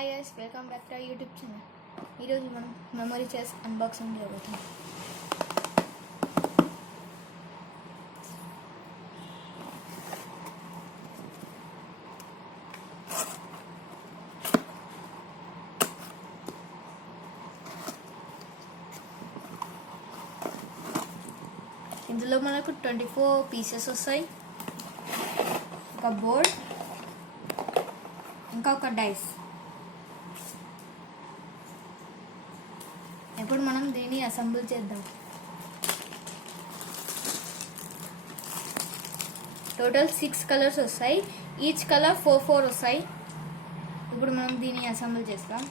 Hi guys, welcome back to YouTube channel. ఈరోజు మనం memory chess unboxing జరుగుతుంది. ఇందులో మనకు 24 పీసెస్ వస్తాయి, ఒక బోర్డ్, ఇంకా ఒక డైస్. ఇప్పుడు మనం దీన్ని అసెంబుల్ చేద్దాం. టోటల్ 6 కలర్స్ వస్తాయి, ఈచ్ కలర్ 4 వస్తాయి. ఇప్పుడు మనం దీన్ని అసెంబుల్ చేస్తాం.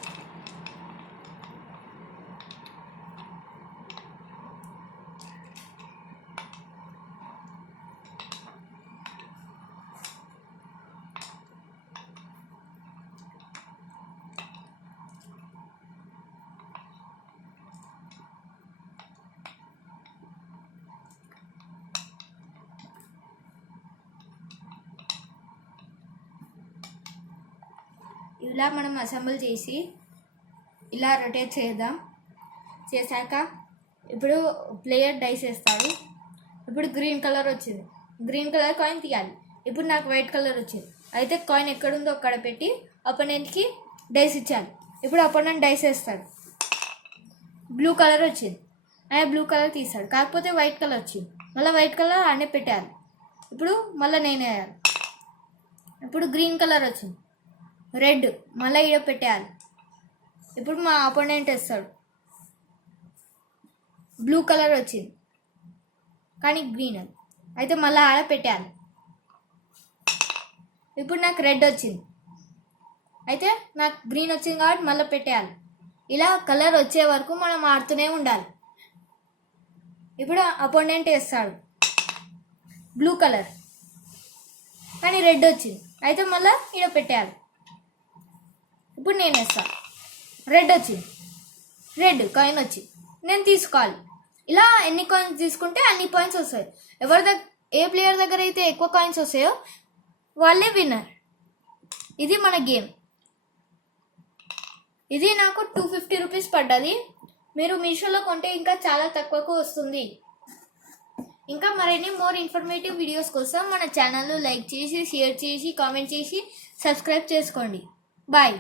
ఇలా మనం అసెంబుల్ చేసి ఇలా రొటేట్ చేద్దాం. చేశాక ఇప్పుడు ప్లేయర్ డైస్ వేస్తాడు. ఇప్పుడు గ్రీన్ కలర్ వచ్చింది, గ్రీన్ కలర్ కాయిన్ తీయాలి. ఇప్పుడు నాకు వైట్ కలర్ వచ్చింది, అయితే కాయిన్ ఎక్కడుందో అక్కడ పెట్టి అపోనెంట్కి డైస్ ఇచ్చాను. ఇప్పుడు అపోనెంట్ డైస్ వేస్తాడు. బ్లూ కలర్ వచ్చింది, ఆయన బ్లూ కలర్ తీస్తాడు, కాకపోతే వైట్ కలర్ వచ్చింది. మళ్ళీ వైట్ కలర్ ఆనే పెట్టాలి. ఇప్పుడు మళ్ళీ నేను వేయాలి. ఇప్పుడు గ్రీన్ కలర్ వచ్చింది, రెడ్ మళ్ళీ ఈడ పెట్టేయాలి. ఇప్పుడు మా అపోనెంట్ వేస్తాడు. బ్లూ కలర్ వచ్చింది కానీ గ్రీన్, అయితే మళ్ళీ ఆడ పెట్టేయాలి. ఇప్పుడు నాకు రెడ్ వచ్చింది, అయితే నాకు గ్రీన్ వచ్చింది కాబట్టి మళ్ళీ పెట్టేయాలి. ఇలా కలర్ వచ్చే వరకు మనం ఆడుతూనే ఉండాలి. ఇప్పుడు అపోనెంట్ వేస్తాడు బ్లూ కలర్ కానీ రెడ్ వచ్చింది, అయితే మళ్ళీ ఈడ పెట్టేయాలి. ఇప్పుడు నేను వేస్తాను, రెడ్ వచ్చింది, రెడ్ కాయిన్ వచ్చింది, నేను తీసుకోవాలి. ఇలా ఎన్ని కాయిన్స్ తీసుకుంటే అన్ని పాయింట్స్ వస్తాయి. ఏ ప్లేయర్ దగ్గర అయితే ఎక్కువ కాయిన్స్ వస్తాయో వాళ్ళే విన్నర్. ఇది మన గేమ్. ఇది నాకు 250 రూపీస్ పడ్డది. మీరు మీషోలో కొంటే ఇంకా చాలా తక్కువకు వస్తుంది. ఇంకా మరిన్ని మోర్ ఇన్ఫర్మేటివ్ వీడియోస్ కోసం మన ఛానల్ లైక్ చేసి, షేర్ చేసి, కామెంట్ చేసి, సబ్స్క్రైబ్ చేసుకోండి. బాయ్.